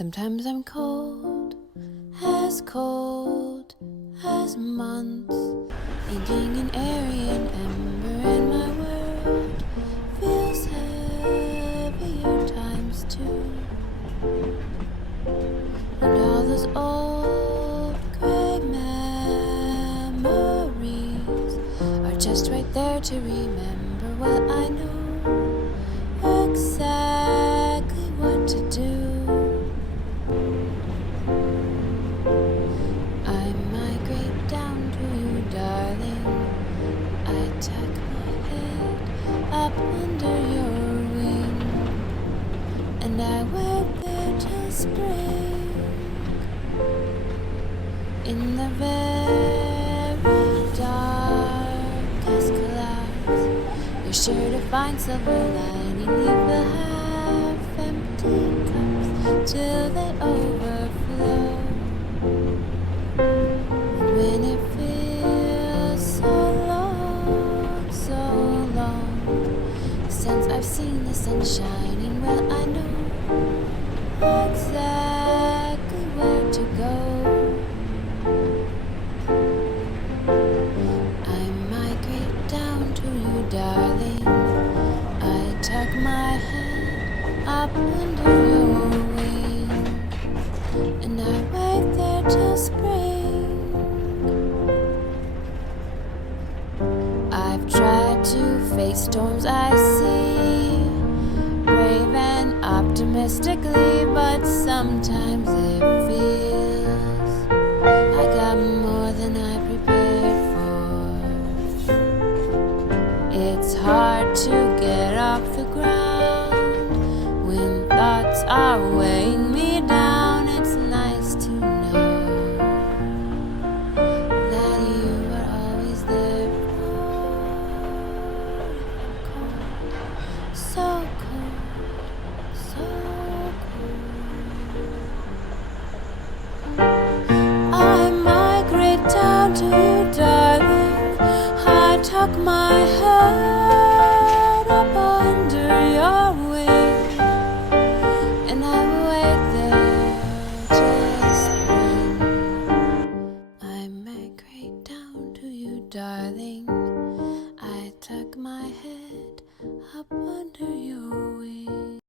Sometimes I'm cold as months, inking an Aryan ember, and my world feels heavier times two. And all those old gray memories are just right there to remember. Well, I know exactly what to do. I migrate down to you, darling. I tuck my head up under your wing, and I wait there till spring. In the very darkest clouds, you're sure to find silver lining. Leave the half-empty cups till they overflow. And when it feels so long since I've seen the sun shining, well, I know exactly where to go. I migrate down to you, darling. I tuck my head up under your wing, and I wait there till spring. I've tried to face storms I see, brave and optimistically, but sometimes it feels I got more than I prepared for. It's hard to get off the ground when thoughts are weighing me down. It's nice to know that you are always there for me. So cold, so cold. I migrate down to you, darling. I tuck my